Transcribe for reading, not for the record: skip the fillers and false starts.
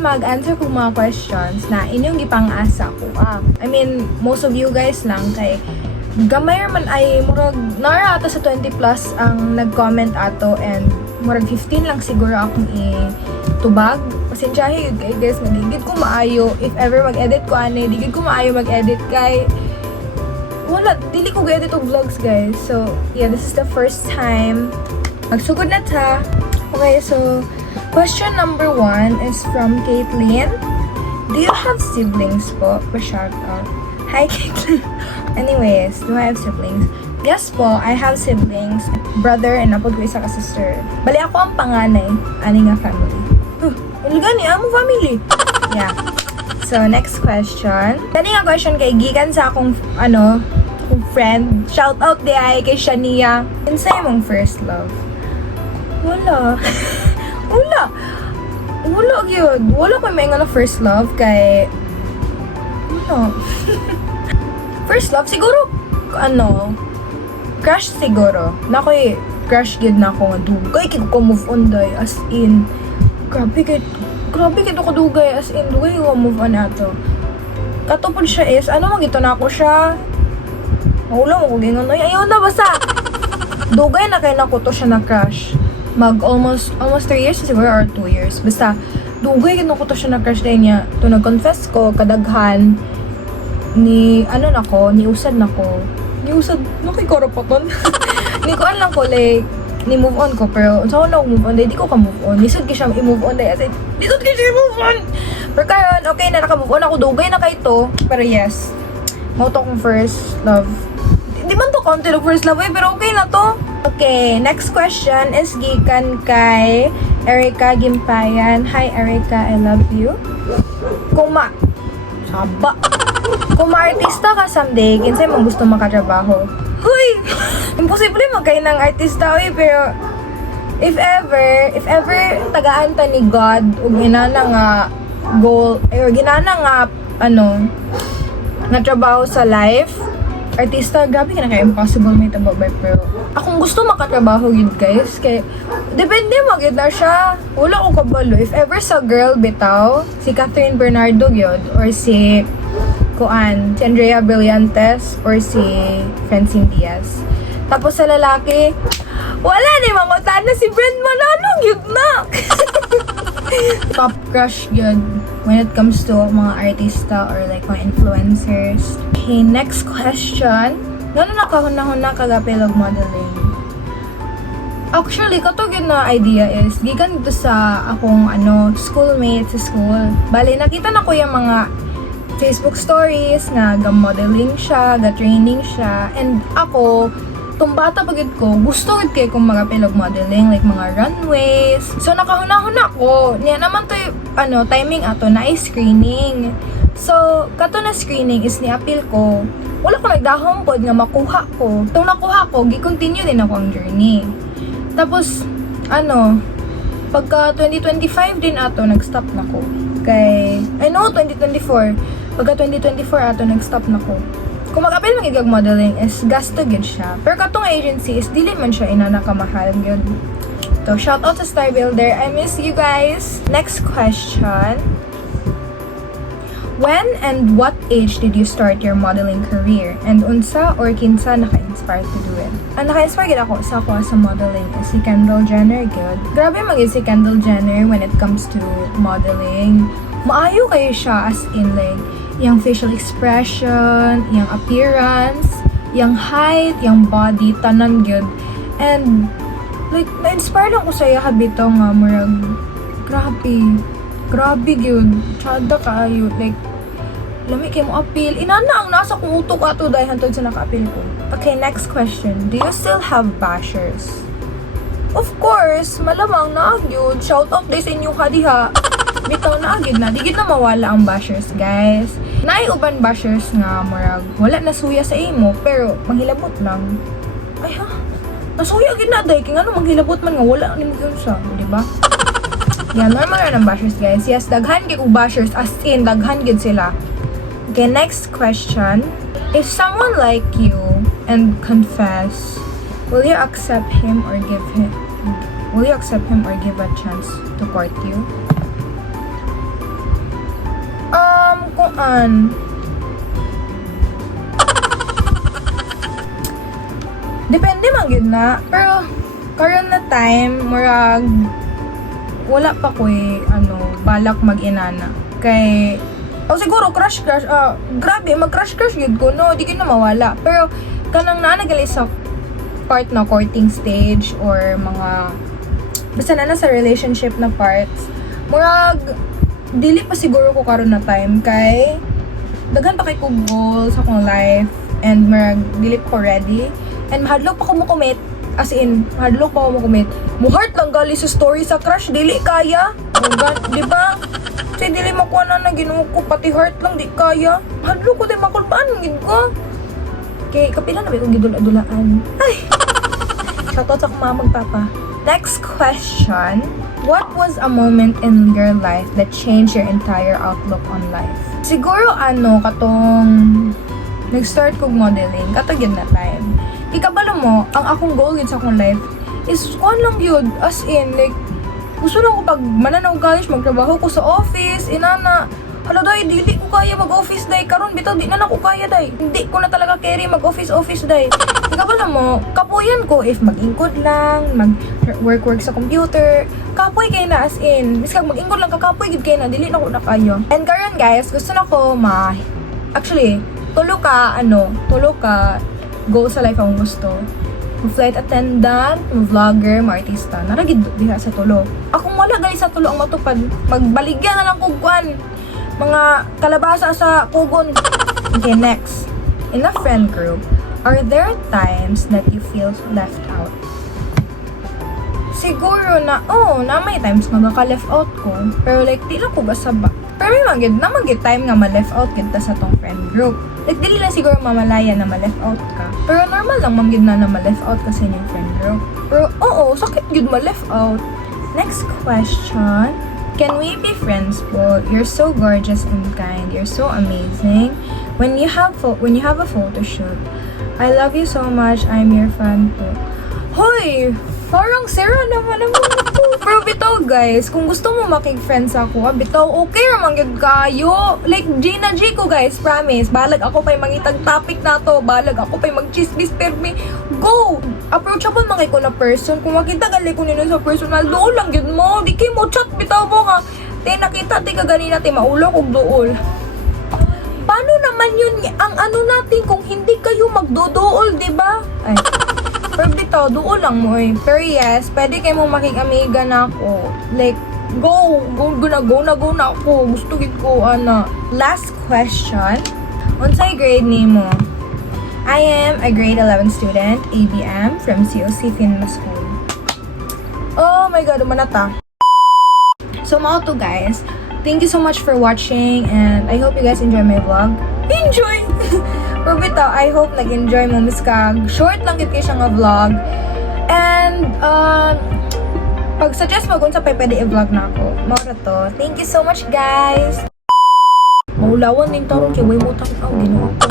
mag-answer kong mga questions na inyong gipang-asa ko. I mean, most of you guys lang kay gamay man ay murag nara ata sa 20 plus ang nag-comment ato and murag 15 lang siguro akong itubag. Pasensyahe guys, nadigid ko maayo if ever mag-edit ko digid ko maayo mag-edit kay wala, dili ko ga-edit og vlogs guys. So, yeah, this is the first time. Magsugod na ta. Okay, so question number 1 is from Caitlin. Do you have siblings po? Pa-shout out. Hi, Caitlin. Anyways, do I have siblings? Yes po, I have siblings. Brother and apod ko isa ka sister. Bali ako ang panganay. Ani nga family. Gani, amo family. Yeah. So, next question. Kani nga question kay gikan sa akong akong friend. Shout out di ay kay Shania. Kinsay mong first love? Wala. Wala gyud. Wala ko may nga first love kay first love siguro crush siguro. Nakoy crush gyud na ako nga dugay kay ko move on day as in. Grabe kay ko dugay as in dugay ko move on ato. Katupod siya is magito na ako siya. Wala mo ko gingon ayaw na basta. Dugay na kay nako to siya na crush. Mag almost 3 years siguro or 2 years. Basta dugay gid nako to siya na crush day niya. To nag-confess ko kadaghan ni niusad nako. Niusad no kay koropaton. Ni ko lang ko like ni move on ko pero unsa ko na move on di ko ka move on. Lisod ki siya i-move on day as in lisod ki siya i-move on. Pero karon okay na naka-move on ako dugay na kay to. Pero yes, mo to kong first love. Di man to counted of first love pero okay na to. Okay, next question is gikan kay Erica Gimpayan. Hi Erica, I love you. Kung ma-artista ka someday, kinsay mo gusto makatrabaho? Huy! Imposible magkain ng artista pero if ever tagaan ta ni God ug ginana nga goal or ginana nga nga trabaho sa life, artista, grabe ka na kaya impossible may tababay pero akong gusto makatrabaho yun guys kay depende magyud na siya wala ko kabalo if ever sa girl bitaw si Catherine Bernardo yun or si Andrea Brillantes or si Francine Diaz. Tapos sa lalaki wala ni mangutan na si Brent Manalo yun na. Top crush yun when it comes to mga artista or like mga influencers. Okay, next question. Gano'n nakahuna-huna kagapilog modeling? Actually, katog yun na idea is, gikan dito sa akong schoolmate sa school. Bali, nakita na ko yung mga Facebook stories na ga-modeling siya, ga-training siya. And ako, itong bata pagid ko, gusto gid kay kong magapilog modeling, like mga runways. So, nakahuna-huna ko. Niya naman to timing ato na screening. So, kato na screening is ni-appeal ko. Wala ko nagdahong pod nga makuha ko. Itong nakuha ko, gi-continue din ako ang journey. Tapos, pagka 2025 din ato, nag-stop na ko. 2024. Pagka 2024 ato, nag-stop na ko. Kung mag-apply magigag modeling is gasto gid siya. Pero katong agency is dili man siya inakamahal gyud. So, shout out to Star Builder. I miss you guys. Next question. When and what age did you start your modeling career? And unsa or kinsa naka-inspire to do it? Ang naka-inspire gid ako sa modeling is si Kendall Jenner gyud. Grabe magid si Kendall Jenner when it comes to modeling. Maayo kayo siya as in like yung facial expression, yung appearance, yung height, yung body, tanan gyud. And like na-inspire lang ko sa iya habito nga murag grabe gyud. Tsada kaayo like lami kay mo appeal. Inana ang nasa kong utok ato dahil hantod sa naka-appeal ko. Okay, next question. Do you still have bashers? Of course, malamang na gyud. Shout out din sa inyo diha. Bitaw na agad na. Digid na mawala ang bashers, guys. Uban bashers nga murag wala na suya sa imo pero manghilabot lang. Ay ha. Nasuya agad na day kay ngano manghilabot man nga wala ni mo gyud sa, di ba? Yan, normal na ng bashers, guys. Yes, daghan gid og bashers as in daghan gid sila. Okay, next question. If someone like you and confess, will you accept him or give a chance to court you? kuan. Depende man gyud na. Pero karon na time murag wala pa ko balak mag-inana. Kay siguro crush grabe mag-crush yun ko no, di gyud na mawala. Pero kanang naanagali sa part na courting stage or mga basta na sa relationship na parts, murag dili pa siguro ko karon na time kay daghan pa kay ko goals sa akong life and murag dili pa ko ready and mahadlok pa ko mo commit. As in, hadlok pa ako mo-commit. Muhart lang gali sa story sa crush, dili kaya. Di ba? Kasi dili makuha na ginuo ko, pati heart lang, di kaya. Hadlok ko din makulbaan, gid ko. Okay, kapila na ba kong gidula-dulaan? Ay! Shoutout sa kumama magpapa. Next question. What was a moment in your life that changed your entire outlook on life? Siguro katong nag-start kong modeling, katagyan na time. Ikabalo mo, ang akong goal yun sa akong life is kuhan lang yun, as in, like, gusto lang ko pag mananaw guys, magtrabaho ko sa office, inana, hala day, dili ko kaya mag-office day, karon bitaw, di na ko kaya day, hindi ko na talaga carry mag-office day. Ikabalo mo, kapuyan ko, if mag-ingkod lang, mag-work sa computer, kapoy kayo na, as in, miskag mag-ingkod lang, kakapoy gid kayo na, dili na ko na kayo. And karon guys, gusto na ko actually, tulo ka go sa life ang gusto. Flight attendant, vlogger, artista. Naragid diha sa tulo. Akong wala gali sa tulo ang matupad. Magbaligyan na lang kugkuan. Mga kalabasa sa kugon. Okay, next. In a friend group, are there times that you feel left out? Siguro na may times nga maka-left out ko. Pero like, di lang ko gasaba. Pero may magid time nga ma-left out kita sa tong friend group. Like, dili lang siguro mamalaya na ma-left out ka. Pero normal lang mamgid na ma-left out kasi yung friend group. Pero sakit yun ma-left out. Next question. Can we be friends po? You're so gorgeous and kind. You're so amazing. When you have a photo shoot, I love you so much. I'm your fan po. Hoy! Parang Sarah naman ang mga po. Pero bitaw guys, kung gusto mo makig-friends ako, bitaw okay naman yun kayo. Like Gina G ko guys, promise. Balag ako pa'y mangitag topic na to. Balag ako pa'y mag-chismis permi. Go! Approachable man kay ko na person. Kung makita gali ko nino sa personal, doon lang yun mo. Di kayo mo chat, bitaw mo nga. Nakita, ka ganina, maulo kong dool. Paano naman yun ang natin kung hindi kayo magdodool, di ba? Ay. Pero bitaw, doon lang mo eh. Pero yes, pwede kayo mo makikamiga na ako. Like, go na ako. Gusto gid ko, Last question. Unsay grade nimo? I am a grade 11 student, ABM, from COC Finma School. Oh my god, umanata. So, mga to guys. Thank you so much for watching and I hope you guys enjoy my vlog. Enjoy! Pero bitaw, I hope nag-enjoy mo miskag. Short lang kayo siya nga vlog. And, pag-suggest mo kung sa pwede i-vlog na ako. Maura to. Thank you so much, guys! Maulawan din tarong kay way mo tanaw. Ginawa ko.